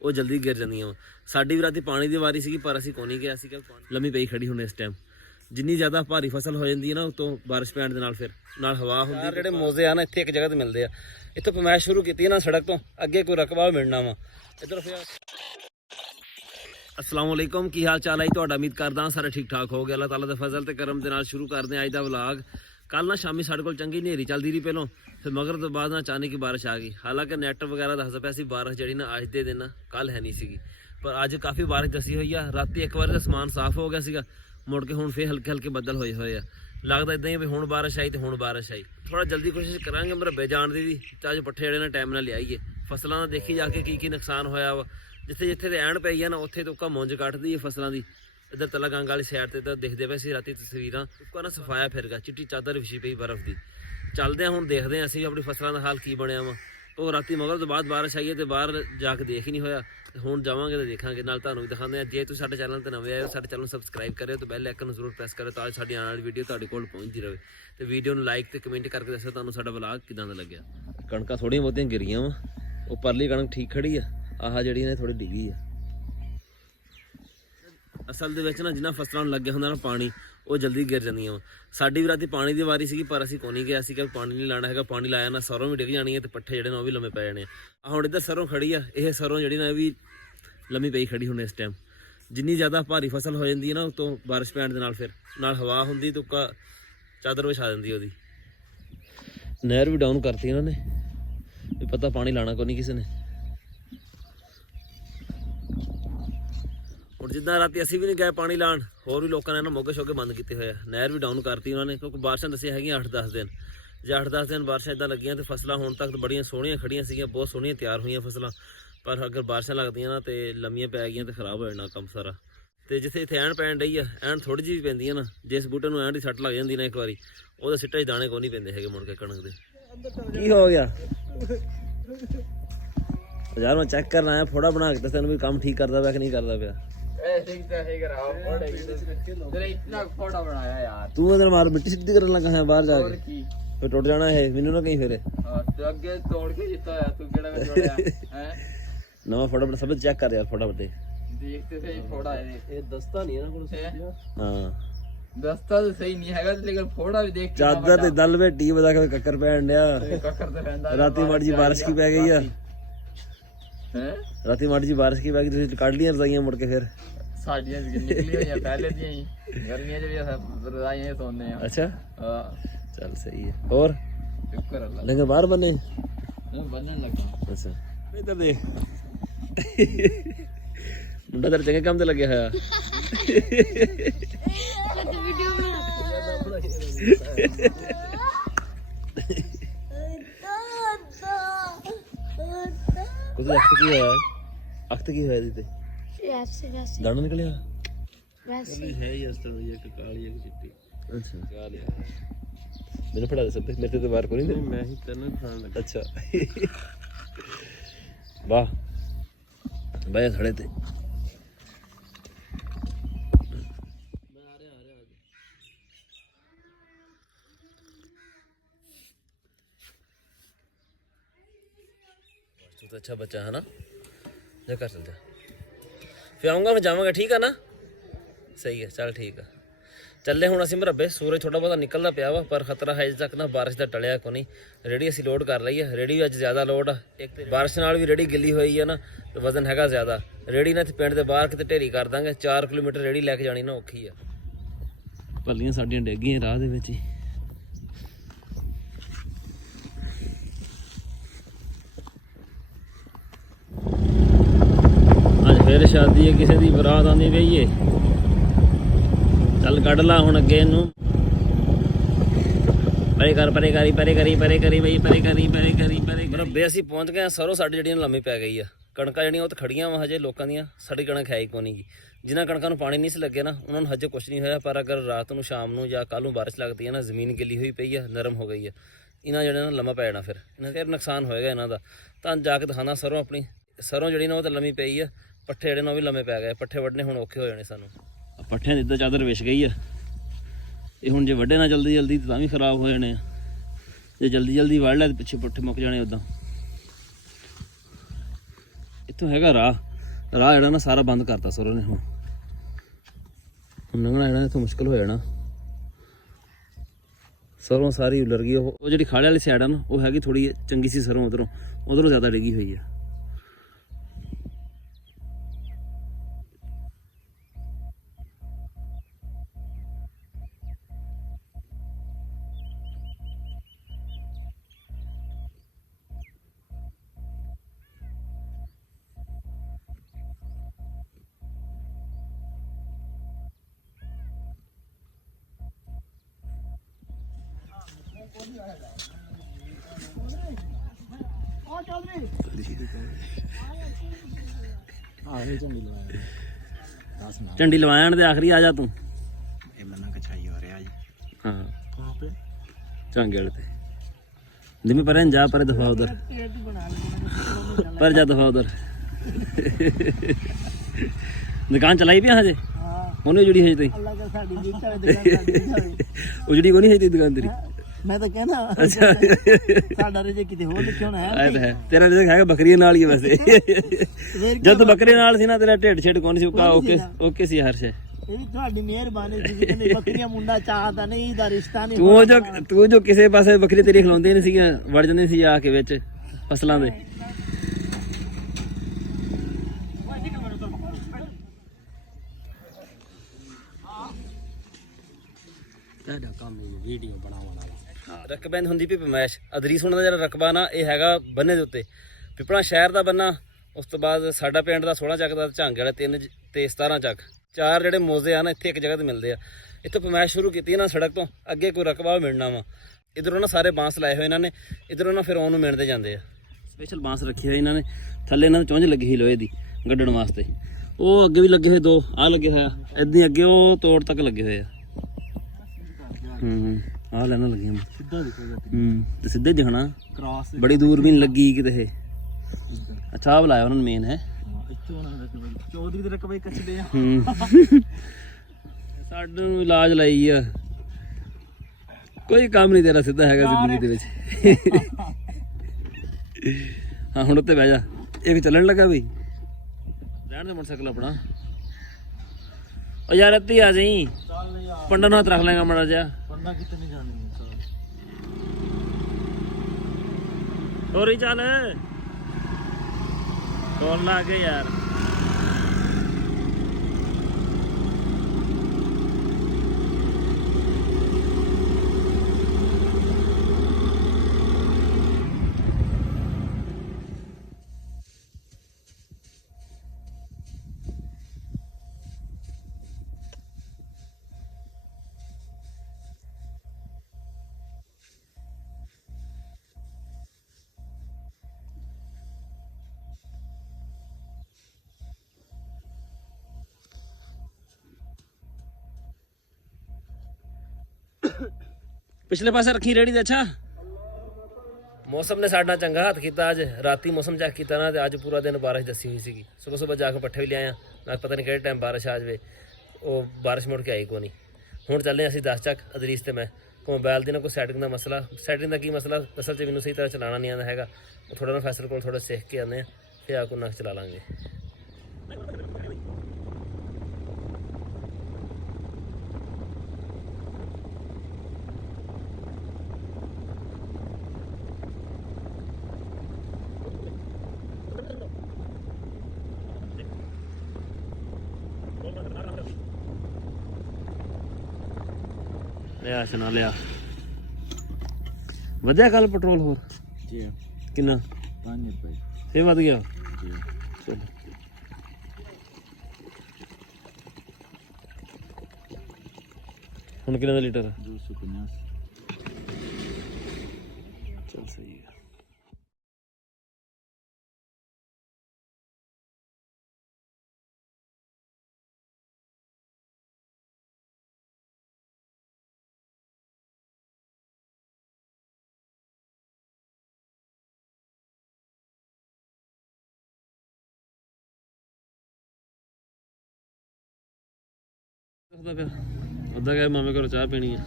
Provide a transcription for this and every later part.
ਉਹ ਜਲਦੀ ਗਿਰ ਜਾਂਦੀਆਂ। ਸਾਡੀ ਵੀ ਰਾਤੀ ਪਾਣੀ ਦੀ ਵਾਰੀ ਸੀਗੀ ਪਰ ਅਸੀਂ ਕੋਈ ਨਹੀਂ ਗਿਆ ਸੀਗਾ, ਲੰਮੀ ਪਈ ਖੜੀ ਹੁਣ ਇਸ ਟਾਈਮ। ਜਿੰਨੀ ਜ਼ਿਆਦਾ ਭਾਰੀ ਫਸਲ ਹੋ ਜਾਂਦੀ ਹੈ ਨਾ ਉਤੋਂ ਬਾਰਿਸ਼ ਪੈਣ ਦੇ ਨਾਲ ਫਿਰ ਨਾਲ ਹਵਾ ਹੁੰਦੀ। ਜਿਹੜੇ ਮੋਜ਼ੇ ਆ ਨਾ ਇੱਥੇ ਇੱਕ ਜਗ੍ਹਾ ਤੇ ਮਿਲਦੇ ਆ, ਇੱਥੋਂ ਪਮੈਸ਼ ਸ਼ੁਰੂ ਕੀਤੀ ਹੈ ਨਾ ਸੜਕ ਤੋਂ ਅੱਗੇ ਕੋਈ ਰਕਬਾ ਮਿਲਣਾ ਵਾ ਇੱਧਰ। ਫਿਰ अस्सलाम वालेकुम, की हाल चाल है तुहाडा? उम्मीद करदा सारे ठीक ठाक हो गए। अल्लाह ताला दे फजल ते करम दे नाल शुरू करदे हैं अज दा व्लॉग। कल ना शामी साडे कोल चंगी हनेरी चलदी रही पहलों, फिर मगर तो बाद ना अचानक ही बारिश आ गई। हालांकि नैट वगैरह दसदा पिया सी बारिश जिहड़ी ना अज दे दिन कल है नहीं सीगी, पर अज काफ़ी बारिश दसी हुई है। राती एक बार आसमान साफ हो गया सीगा, मुड़ के हुण फिर हल्के हल्के बदल होए हुए आ। लगदा इदां ही भी हुण बारिश आई तो हुण बारिश आई। थोड़ा जल्दी कोशिश करांगे मरब्बे जाण दी भी, अज पट्ठे जिहड़े ना टाइम नाल लिआईए। फसलां दा देखी जाके की नुकसान होया वा। जिथे जिथे एण पई है ना उत्थे तो उक्का मुंज कटदी है फसलों की। इधर तला गंग वाली साइड ते दिखते पे सी राती तस्वीरां, उक्का ना सफाया फिर गया, चिट्टी चादर विछी पई बर्फ की। चलदे हुण देखते हैं असीं अपनी फसलों का हाल की बनया वा। तो राती मगर तो बाद बारिश आई है तो बाहर जाके देख ही नहीं होया। हुण जावांगे तो देखांगे, नाल तुहानूं भी दिखांदे आ। जे तुसीं साडे चैनल ते नवे आए हो, साडे चैनल नूं सबसक्राइब करियो तो बैल आइकन जरूर प्रेस करियो तां साडी आने वाली वीडियो तुहाडे कोल पहुंचदी रहे। तो वीडियो नूं लाइक ते कमेंट करके दस्सो तुहानूं साडा व्लॉग किदां दा लग्गिया। कणकां थोड़ियां बहुतियां गिरियां वा, वो परली कणक ठीक खड़ी आ, आह जिहड़ी ने थोड़ी डिगी आ। असल ਦੇ ਵਿੱਚ ਨਾ ਜਿੰਨਾ ਫਸਲਾਂ ਨੂੰ ਲੱਗਿਆ ਹੁੰਦਾ ਨਾ ਪਾਣੀ ਉਹ ਜਲਦੀ ਗਿਰ ਜਾਂਦੀਆਂ ਵਾ। ਸਾਡੀ ਵੀ ਰਾਤੀ ਪਾਣੀ ਦੀ ਵਾਰੀ ਸੀਗੀ ਪਰ ਅਸੀਂ ਕੋਈ ਨਹੀਂ ਗਿਆ ਸੀਗਾ, ਪਾਣੀ ਨਹੀਂ ਲਾਣਾ ਹੈਗਾ। ਪਾਣੀ ਲਾਇਆ ਨਾ ਸਰੋਂ ਵੀ ਡਿੱਗ ਜਾਣੀ ਹੈ ਤੇ ਪੱਠੇ ਜਿਹੜੇ ਨੇ ਉਹ ਵੀ ਲੰਮੇ ਪੈ ਜਾਣੇ ਆ। ਹੁਣ ਇੱਧਰ ਸਰੋਂ ਖੜੀ ਆ, ਇਹ ਸਰੋਂ ਜਿਹੜੀ ਨਾ ਇਹ ਵੀ ਲੰਮੀ ਪਈ ਖੜੀ ਹੁਣ ਇਸ ਟਾਈਮ। ਜਿੰਨੀ ਜ਼ਿਆਦਾ ਭਾਰੀ ਫਸਲ ਹੋ ਜਾਂਦੀ ਹੈ ਨਾ ਉਤੋਂ ਬਾਰਿਸ਼ ਪੈਣ ਦੇ ਨਾਲ ਫਿਰ ਨਾਲ ਹਵਾ ਹੁੰਦੀ ਤਾਂ ਉੱਕਾ ਚਾਦਰ ਵਿਛਾ ਦਿੰਦੀ ਉਹਦੀ। ਨਹਿਰ ਵੀ ਡਾਊਨ ਕਰਤੀ ਇਹਨਾਂ ਨੇ ਵੀ ਪਤਾ ਪਾਣੀ ਲਾਣਾ ਕੋਈ ਨਹੀਂ ਕਿਸੇ ਨੇ। ਹੁਣ ਜਿੱਦਾਂ ਰਾਤੀ ਅਸੀਂ ਵੀ ਨਹੀਂ ਗਏ ਪਾਣੀ ਲਾਣ, ਹੋਰ ਵੀ ਲੋਕਾਂ ਨੇ ਨਾ ਮੋਗੇ ਸ਼ੋਗੇ ਬੰਦ ਕੀਤੇ ਹੋਏ ਆ। ਨਹਿਰ ਵੀ ਡਾਊਨ ਕਰਤੀ ਉਹਨਾਂ ਨੇ ਕਿਉਂਕਿ ਬਾਰਿਸ਼ਾਂ ਦੱਸੀਆਂ ਹੈਗੀਆਂ 8-10 ਦਿਨ। ਜੇ 8-10 ਦਿਨ ਬਾਰਿਸ਼ਾਂ ਇੱਦਾਂ ਲੱਗੀਆਂ ਤੇ ਫਸਲਾਂ ਹੁਣ ਤੱਕ ਬੜੀਆਂ ਸੋਹਣੀਆਂ ਖੜੀਆਂ ਸੀਗੀਆਂ, ਬਹੁਤ ਸੋਹਣੀਆਂ ਤਿਆਰ ਹੋਈਆਂ ਫਸਲਾਂ। ਪਰ ਅਗਰ ਬਾਰਿਸ਼ਾਂ ਲੱਗਦੀਆਂ ਨਾ ਤੇ ਲੰਮੀਆਂ ਪੈ ਗਈਆਂ ਤੇ ਖਰਾਬ ਹੋ ਜਾਣਾ ਕੰਮ ਸਾਰਾ। ਤੇ ਜਿੱਥੇ ਇੱਥੇ ਐਨ ਪੈਣ ਡਈ ਆ, ਐਨ ਥੋੜੀ ਜਿਹੀ ਵੀ ਪੈਂਦੀ ਆ ਨਾ, ਜਿਸ ਬੂਟੇ ਨੂੰ ਐਨ ਦੀ ਸੱਟ ਲੱਗ ਜਾਂਦੀ ਨਾ ਇੱਕ ਵਾਰੀ, ਉਹਦੇ ਸਿੱਟੇ 'ਚ ਦਾਣੇ ਕੋਈ ਨਹੀਂ ਪੈਂਦੇ ਹੈਗੇ ਮੁੜ ਕੇ ਕਣਕ ਦੇ। ਕੀ ਹੋ ਗਿਆ ਯਾਰ? ਮੈਂ ਚੈੱਕ ਕਰਨ ਆਇਆ, ਫੋੜਾ ਬਣਾ ਕੇ ਤੈਨੂੰ ਵੀ ਕੰਮ ਠੀਕ ਕਰਦਾ ਪਿਆ ਕਿ ਨਹੀਂ ਕਰਦਾ ਪਿਆ। तू इधर मार मिट्टी सीधी करने लगा है बाहर जाके, फिर टूट जाना है। मैनू ना कहीं फिर नवा फटाफट सब चेक कर यार, फटाफट देखते सही फोड़ा है। ये दस्ता नहीं है ना? हां दस्ता तो सही नहीं है लेकिन फोड़ा भी देख। चादर ते दल बेटी बता के कक्कर पैण दिया। कक्कर ते पैंदा राती माड़ी जी बारिश की पै गई है। राती माड़ी जी बारिश की पै गई, तुसीं कढ लियां रजाइयां मुड़ के फिर साडियां निकली होईयां पहले दी ही। गर्मियां च भी अस रजाइयां सोने आ। अच्छा हां चल सही है। और शुक्र अल्लाह लेकिन बाहर बने बनने लगा। अच्छा इधर देख मुंडा तेरे चंगे काम ते लगे होया। वीडियो कुछ अख्त की होया? अख्त की होया दी दाना निकलिया है ही अस्तर एक काली एक चिट्टी। अच्छा क्या लिया मैंने पढ़ा दे सकते मेरे तो बार को नहीं मैं ही तेने खाने लगा। अच्छा वाह भाई खड़े थे। तू तो अच्छा बच्चा है ना, जा कर चल जा, फिर आऊँगा मैं जावांगा। ठीक है ना? सही है चल ठीक है। ਚੱਲੇ ਹੁਣ ਅਸੀਂ ਮਰੱਬੇ। ਸੂਰਜ ਥੋੜਾ ਬਹੁਤਾ ਨਿਕਲਦਾ ਪਿਆ ਵਾ ਪਰ ਖਤਰਾ ਹੈ ਅਜੇ ਤੱਕ ਨਾ ਬਾਰਿਸ਼ ਦਾ ਟਲਿਆ ਕੋ ਨਹੀਂ। ਰੇੜੀ ਅਸੀਂ ਲੋਡ ਕਰ ਲਈ ਹੈ, ਰੇੜੀ ਵੀ ਅੱਜ ਜ਼ਿਆਦਾ ਲੋਡ ਆ। ਇੱਕ ਬਾਰਿਸ਼ ਨਾਲ ਵੀ ਰੇੜੀ ਗਿੱਲੀ ਹੋਈ ਹੈ ਨਾ ਤੇ ਵਜ਼ਨ ਹੈਗਾ ਜ਼ਿਆਦਾ। ਰੇੜੀ ਨਾ ਇੱਥੇ ਪਿੰਡ ਦੇ ਬਾਹਰ ਕਿਤੇ ਢੇਰੀ ਕਰ ਦਾਂਗੇ। 4 ਕਿਲੋਮੀਟਰ ਰੇੜੀ ਲੈ ਕੇ ਜਾਣੀ ਨਾ ਔਖੀ ਆ। ਪੱਲੀਆਂ ਸਾਡੀਆਂ ਡਿੱਗ ਗਈਆਂ ਰਾਹ ਦੇ ਵਿੱਚ ਹੀ। ਅੱਜ ਫਿਰ ਸ਼ਾਦੀ ਹੈ ਕਿਸੇ ਦੀ, ਬਰਾਤ ਆਉਂਦੀ ਪਈ ਏ। ਚੱਲ ਕੱਢ ਲਾ ਹੁਣ ਅੱਗੇ ਇਹਨੂੰ। ਪਰੇ ਕਰ ਪਰੇ ਕਰੀ ਪਰੇ ਕਰੀ ਪਰੇ ਕਰੀ ਬਈ ਪਰੇ ਕਰੀ ਪਰੇ ਕਰੀ ਪਰੇ। ਮਰੱਬੇ ਅਸੀਂ ਪਹੁੰਚ ਗਏ। ਸਰੋਂ ਸਾਡੇ ਜਿਹੜੀਆਂ ਲੰਮੀ ਪੈ ਗਈ ਆ। ਕਣਕਾਂ ਜਿਹੜੀਆਂ ਉਹ ਤਾਂ ਖੜੀਆਂ ਵਾ ਹਜੇ ਲੋਕਾਂ ਦੀਆਂ। ਸਾਡੀ ਕਣਕ ਹੈ ਹੀ ਕੋਈ ਨਹੀਂ ਗੀ। ਜਿਨ੍ਹਾਂ ਕਣਕਾਂ ਨੂੰ ਪਾਣੀ ਨਹੀਂ ਸੀ ਲੱਗੇ ਨਾ ਉਹਨਾਂ ਨੂੰ ਹਜੇ ਕੁਛ ਨਹੀਂ ਹੋਇਆ। ਪਰ ਅਗਰ ਰਾਤ ਨੂੰ ਸ਼ਾਮ ਨੂੰ ਜਾਂ ਕੱਲ੍ਹ ਨੂੰ ਬਾਰਿਸ਼ ਲੱਗਦੀ ਹੈ ਨਾ, ਜ਼ਮੀਨ ਗਿੱਲੀ ਹੋਈ ਪਈ ਆ, ਨਰਮ ਹੋ ਗਈ ਆ, ਇਹਨਾਂ ਜਿਹੜੇ ਨਾ ਲੰਮਾ ਪੈ ਜਾਣਾ। ਫਿਰ ਇਹਨਾਂ ਦਾ ਨੁਕਸਾਨ ਹੋਏਗਾ ਇਹਨਾਂ ਦਾ। ਤਾਂ ਜਾ ਕੇ ਦਿਖਾਉਣਾ ਸਰੋਂ ਆਪਣੀ। ਸਰੋਂ ਜਿਹੜੀ ਨਾ ਉਹ ਤਾਂ ਲੰਮੀ ਪਈ ਆ, ਪੱਠੇ ਜਿਹੜੇ ਨੇ ਉਹ ਵੀ ਲੰਮੇ ਪੈ ਗਏ। ਪੱਠੇ ਵੱਢਣੇ ਹੁਣ ਔਖੇ ਹੋ ਜਾਣੇ ਸਾਨੂੰ। ਪੱਠਿਆਂ ਦੀ ਇੱਦਾਂ ਚਾਦਰ ਵਿਛ ਗਈ ਆ। ਇਹ ਹੁਣ ਜੇ ਵੱਢੇ ਨਾ ਜਲਦੀ ਜਲਦੀ ਤਾਂ ਵੀ ਖਰਾਬ ਹੋ ਜਾਣੇ ਆ। ਜੇ ਜਲਦੀ ਜਲਦੀ ਵੱਢ ਲਿਆ ਤਾਂ ਪਿੱਛੇ ਪੱਠੇ ਮੁੱਕ ਜਾਣੇ। ਉੱਦਾਂ ਇੱਥੋਂ ਹੈਗਾ ਰਾਹ, ਰਾਹ ਜਿਹੜਾ ਨਾ ਸਾਰਾ ਬੰਦ ਕਰਤਾ ਸਰੋਂ ਨੇ ਹੁਣ ਲੰਘਣਾ ਜਿਹੜਾ ਇੱਥੋਂ ਮੁਸ਼ਕਿਲ ਹੋ ਜਾਣਾ। ਸਰੋਂ ਸਾਰੀ ਉਲਰ ਗਈ। ਉਹ ਜਿਹੜੀ ਖਾੜੇ ਵਾਲੀ ਸਾਈਡ ਆ ਨਾ ਉਹ ਹੈਗੀ ਥੋੜੀ ਚੰਗੀ ਸੀ ਸਰੋਂ, ਉਧਰੋਂ ਜ਼ਿਆਦਾ ਡਿੱਗੀ ਹੋਈ ਆ। ਝੰਡੀ ਲਵਾਇਆ ਤੇ ਆਖਰੀ ਆ ਜਾ ਤੂੰ। ਇਹ ਮੰਨਾ ਕਛਾਈ ਹੋ ਰਿਹਾ ਜੀ। ਹਾਂ ਝਾਂਗੇ ਵਾਲੇ ਤੇ ਜਿਵੇਂ ਪਰੇ ਜਾ ਪਰੇ ਦਫਾ ਉਧਰ ਪਰ ਜਾ ਦਫਾ ਉਧਰ। ਦੁਕਾਨ ਚਲਾਈ ਪਿਆ ਹਜੇ? ਉਹਨੇ ਜੁੜੀ ਹਜੇ ਤੇ ਉਹ ਜਿਹੜੀ ਕੋ ਨਹੀਂ ਹੈ ਦੁਕਾਨ ਤੇਰੀ? ਮੈਂ ਤਾਂ ਕਹਿੰਦਾ ਸਾਡਾ ਰਜੇ ਕਿਤੇ ਹੋਰ ਲਿਖਿਆ ਹੋਣਾ ਹੈ। ਤੇਰਾ ਰਿਜ਼ਕ ਹੈਗਾ ਬੱਕਰੀਆਂ ਨਾਲ ਹੀ ਵੈਸੇ। ਜਦ ਬੱਕਰੇ ਨਾਲ ਸੀ ਨਾ ਤੇਰਾ ਢਿੱਡ ਛਿੱਡ ਕੋਣ ਸੀ। ਓਕੇ ਸੀ ਹਰ ਸ਼ੇ। ਇਹ ਵੀ ਤੁਹਾਡੀ ਮਿਹਰਬਾਨੀ ਸੀ। ਕਹਿੰਦੇ ਬੱਕਰੀਆਂ ਮੁੰਡਾ ਚਾਹਦਾ ਨਹੀਂ, ਇਹਦਾ ਰਿਸ਼ਤਾ ਨਹੀਂ। ਤੂੰ ਜੋ ਕਿਸੇ ਪਾਸੇ ਬੱਕਰੀ ਤੇਰੀ ਖਲਾਉਂਦੇ ਨਹੀਂ ਸੀਗੀਆਂ, ਵੜ ਜਾਂਦੇ ਸੀ ਆ ਕੇ ਵਿੱਚ ਫਸਲਾਂ ਦੇ। ਤੁਹਾਡਾ ਕੰਮ ਵੀਡੀਓ ਬਣਾਉਣ ਵਾਲਾ। ਰਕਬੈਂਦ ਹੁੰਦੀ ਪਈ ਪਮੈਸ਼। ਅਦਰੀਸ ਹੁਣਾਂ ਦਾ ਜਿਹੜਾ ਰਕਬਾ ਨਾ ਇਹ ਹੈਗਾ ਬੰਨੇ ਦੇ ਉੱਤੇ, ਪਿਪਣਾ ਸ਼ਹਿਰ ਦਾ ਬੰਨਾ। ਉਸ ਤੋਂ ਬਾਅਦ ਸਾਡਾ ਪਿੰਡ ਦਾ 16 ਚੱਕ ਦਾ, ਝਾਂਗੇ ਵਾਲਾ 3 ਤੇ 17 ਚੱਕ, 4 ਜਿਹੜੇ ਮੋਜ਼ੇ ਆ ਨਾ ਇੱਥੇ ਇੱਕ ਜਗ੍ਹਾ ਤੇ ਮਿਲਦੇ ਆ। ਇੱਥੋਂ ਪਮੈਸ਼ ਸ਼ੁਰੂ ਕੀਤੀ ਨਾ ਸੜਕ ਤੋਂ, ਅੱਗੇ ਕੋਈ ਰਕਬਾ ਮਿਲਣਾ ਵਾ। ਇੱਧਰੋਂ ਨਾ ਸਾਰੇ ਬਾਂਸ ਲਾਏ ਹੋਏ ਇਹਨਾਂ ਨੇ, ਇੱਧਰੋਂ ਨਾ ਫਿਰ ਉਹਨੂੰ ਮਿਲਦੇ ਜਾਂਦੇ ਆ। ਸਪੈਸ਼ਲ ਬਾਂਸ ਰੱਖੇ ਹੋਏ ਇਹਨਾਂ ਨੇ। ਥੱਲੇ ਇਹਨਾਂ ਦੀ ਚੁੰਝ ਲੱਗੀ ਸੀ ਲੋਹੇ ਦੀ ਗੱਡਣ ਵਾਸਤੇ। ਉਹ ਅੱਗੇ ਵੀ ਲੱਗੇ ਹੋਏ 2 ਆ ਲੱਗੇ ਹੋਇਆ, ਇੱਦਾਂ ਅੱਗੇ ਉਹ ਤੋੜ ਤੱਕ ਲੱਗੇ ਹੋਏ ਆ। ਆਹ ਲੈਣਾ ਲੱਗੀਆਂ ਸਿੱਧਾ ਦਿਖੇਗਾ ਤੇ ਸਿੱਧੇ ਦਿਖਣਾ। ਕ੍ਰਾਸ ਬੜੀ ਦੂਰ ਵੀ ਨਹੀਂ ਲੱਗੀ ਕਿਤੇ ਇਹ। ਅੱਛਾ ਆਹ ਬੁਲਾਇਆ ਉਹਨਾਂ ਨੇ ਮੇਨ ਹੈ। ਇੱਥੋਂ ਨਾ ਚੌਧਰੀ ਦੇ ਰਕਬੇ ਕੱਚਦੇ ਆ। ਸਾਡੇ ਨੂੰ ਇਲਾਜ ਲਾਈ ਆ, ਕੋਈ ਕੰਮ ਨਹੀਂ ਤੇਰਾ ਸਿੱਧਾ ਹੈਗਾ ਜ਼ਿੰਦਗੀ ਦੇ ਵਿੱਚ। ਹਾਂ ਹੁਣ ਉੱਤੇ ਬਹਿ ਜਾ। ਇਹ ਵੀ ਚੱਲਣ ਲੱਗਾ ਬਈ। ਰਹਿਣ ਦੇ ਮੋਟਰਸਾਈਕਲ ਆਪਣਾ। ਉਹ ਯਾਰ ਇੱਥੇ ਆ ਜਾਈ, ਪੰਡਾ ਨੂੰ ਹੱਥ ਰੱਖ ਲੈਗਾ ਮਾੜਾ ਜਿਹਾ। ਪੰਡਾ ਕਿਤੇ ਨਹੀਂ ਜਾਣੇ। ਹੋਰ ਹੀ ਚੱਲ ਕੋਲ ਲਾ ਕੇ ਯਾਰ। ਪਿਛਲੇ ਪਾਸੇ ਰੱਖੀ ਰੇੜੀ ਦੇ। ਅੱਛਾ ਮੌਸਮ ਨੇ ਸਾਡਾ ਚੰਗਾ ਹੱਥ ਕੀਤਾ। ਅੱਜ ਰਾਤੀ ਮੌਸਮ ਚੈੱਕ ਕੀਤਾ ਨਾ ਤੇ ਅੱਜ ਪੂਰਾ ਦਿਨ ਬਾਰਿਸ਼ ਦੱਸੀ ਹੋਈ ਸੀਗੀ। ਸਵੇਰ ਜਾ ਕੇ ਪੱਠੇ ਵੀ ਲਿਆਇਆ ਨਾ, ਪਤਾ ਨਹੀਂ ਕਿਹੜੇ ਟਾਈਮ ਬਾਰਿਸ਼ ਆ ਜਾਵੇ। ਉਹ ਬਾਰਿਸ਼ ਮੁੜ ਕੇ ਆਈ ਕੋਈ ਨਹੀਂ। ਹੁਣ ਚੱਲੇ ਅਸੀਂ 10 ਚੱਕ ਅਦਰੀਸ ਤੇ ਮੈਂ। ਮੋਬਾਈਲ ਦੀ ਨਾ ਕੋਈ ਸੈਟਿੰਗ ਦਾ ਮਸਲਾ। ਸੈਟਿੰਗ ਦਾ ਕੀ ਮਸਲਾ ਅਸਲ 'ਚ ਮੈਨੂੰ ਸਹੀ ਤਰ੍ਹਾਂ ਚਲਾਉਣਾ ਨਹੀਂ ਆਉਂਦਾ ਹੈਗਾ। ਉਹ ਥੋੜ੍ਹਾ ਨਾ ਫੈਸਲ ਕੋਲ ਥੋੜ੍ਹਾ ਸਿੱਖ ਕੇ ਆਉਂਦੇ ਆ, ਫਿਰ ਆ ਕੋ ਨਾ ਚਲਾ ਲਾਂਗੇ। ਲਿਆ ਸੁਣਾ ਲਿਆ। ਵਧਿਆ ਕੱਲ ਪੈਟਰੋਲ ਹੋਰ ਜੀ ਕਿੰਨਾ? 5 ਰੁਪਏ ਫੇਰ ਵਧ ਗਿਆ ਜੀ। ਚਲੋ ਹੁਣ ਕਿੰਨਾ ਦਾ ਲੀਟਰ? 250। ਚਲ ਸਹੀ ਹੈ। ਅੱਧਾ ਕਹਿ ਮਾਮੇ ਘਰੋਂ ਚਾਹ ਪੀਣੀ ਆ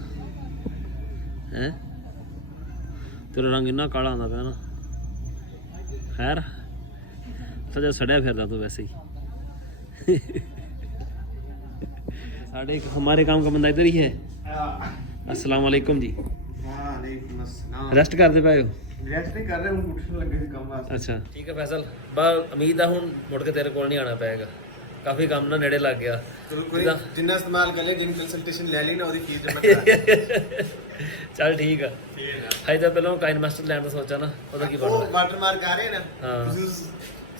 ਹੈ। ਤੇਰਾ ਰੰਗ ਇੰਨਾ ਕਾਲਾ ਹੁੰਦਾ ਪਿਆ ਨਾ। ਖੈਰ ਸਜਾ ਸੜਿਆ ਫਿਰਦਾ ਤੂੰ ਵੈਸੇ ਹੀ। साढ़े हमारे काम का बंदा इधर ही है। अस्सलाम वालेकुम जी। रेस्ट करते पे हो? ਰੈਸਟ ਨਹੀਂ ਕਰ ਰਹੇ ਹੁਣ ਉੱਠਣ ਲੱਗੇ ਸੀ ਕੰਮ ਵਾਸਤੇ। ਅੱਛਾ ਠੀਕ ਹੈ ਫੈਸਲ, ਬਾ ਉਮੀਦ ਆ ਹੁਣ ਮੁੜ ਕੇ ਤੇਰੇ ਕੋਲ ਨਹੀਂ ਆਣਾ ਪਏਗਾ, ਕਾਫੀ ਕੰਮ ਨਾ ਨੇੜੇ ਲੱਗ ਗਿਆ। ਚਲੋ ਕੋਈ ਜਿੰਨਾ ਇਸਤੇਮਾਲ ਕਰ ਲਿਆ, ਜਿੰਨੀ ਕੰਸਲਟੇਸ਼ਨ ਲੈ ਲਈ ਨਾ ਉਹਦੀ ਫੀਸ ਜਮ੍ਹਾਂ ਕਰਾ ਚੱਲ ਠੀਕ ਆ। ਹਜੇ ਤਾਂ ਪਹਿਲਾਂ ਕਾਈਨ ਮਾਸਟਰ ਲੈਣ ਦਾ ਸੋਚਾ ਨਾ, ਉਹਦਾ ਕੀ ਉਹ ਬਣਦਾ। ਵਾਟਰਮਾਰਕ ਆ ਰਹੇ ਨਾ, ਹਾਂ। ਤੁਸੀਂ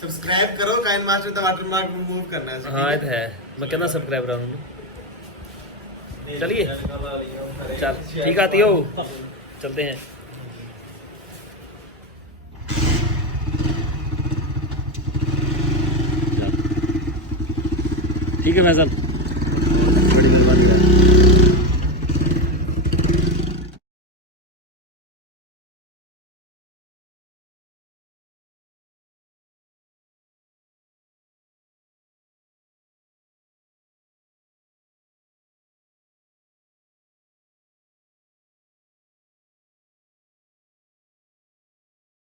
ਸਬਸਕ੍ਰਾਈਬ ਕਰੋ ਕਾਈਨ ਮਾਸਟਰ ਦਾ ਵਾਟਰਮਾਰਕ ਰਿਮੂਵ ਕਰਨਾ ਹੈ। ਹਾਂ ਇਹ ਤਾਂ ਹੈ, ਮੈਂ ਕਹਿੰਦਾ ਸਬਸਕ੍ਰਾਈਬਰਾਂ ਨੂੰ। चलिए चल ठीक आती हो, चलते हैं। ठीक है फैसल।